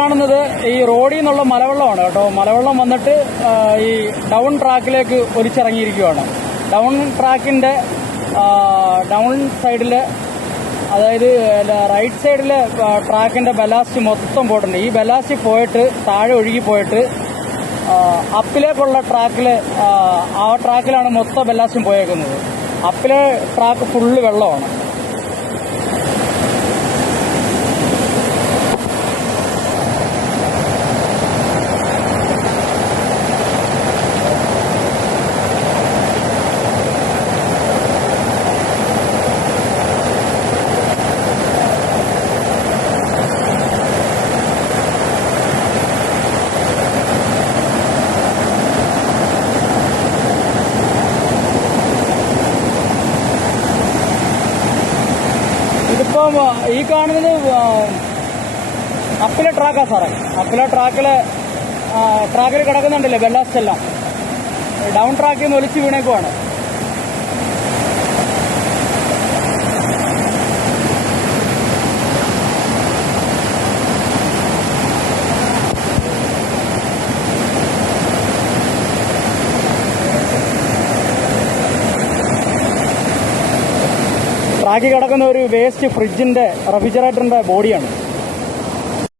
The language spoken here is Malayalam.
കാണുന്നത് ഈ റോഡിൽ നിന്നുള്ള മലവെള്ളമാണ് കേട്ടോ. മലവെള്ളം വന്നിട്ട് ഈ ഡൗൺ ട്രാക്കിലേക്ക് ഒലിച്ചിറങ്ങിയിരിക്കുകയാണ്. ഡൗൺ ട്രാക്കിന്റെ ഡൗൺ സൈഡില്, അതായത് റൈറ്റ് സൈഡിലെ ട്രാക്കിന്റെ ബലാസ്റ്റ് മൊത്തം പോയിട്ടുണ്ട്. ഈ ബലാസ്റ്റ് പോയിട്ട് താഴെ ഒഴുകി പോയിട്ട് അപ്പിലേക്കുള്ള ട്രാക്കില്, ആ ട്രാക്കിലാണ് മൊത്തം ബലാസ്റ്റും പോയേക്കുന്നത്. അപ്പിലെ ട്രാക്ക് ഫുള്ള് വെള്ളമാണ്. ഇതിപ്പം ഈ കാണുന്നത് അപ്പിലെ ട്രാക്കാ സാറേ. അപ്പിലെ ട്രാക്കിൽ കിടക്കുന്നുണ്ടല്ലേ ബെല്ലാസ്റ്റ് എല്ലാം. ഡൗൺ ട്രാക്കിൽ നിന്ന് ഒലിച്ച് വീണേക്കുവാണ്. ട്രാക്കിൽ കിടക്കുന്ന ഒരു വേസ്റ്റ് ഫ്രിഡ്ജിന്റെ റെഫ്രിജറേറ്ററിന്റെ ബോഡിയാണ്.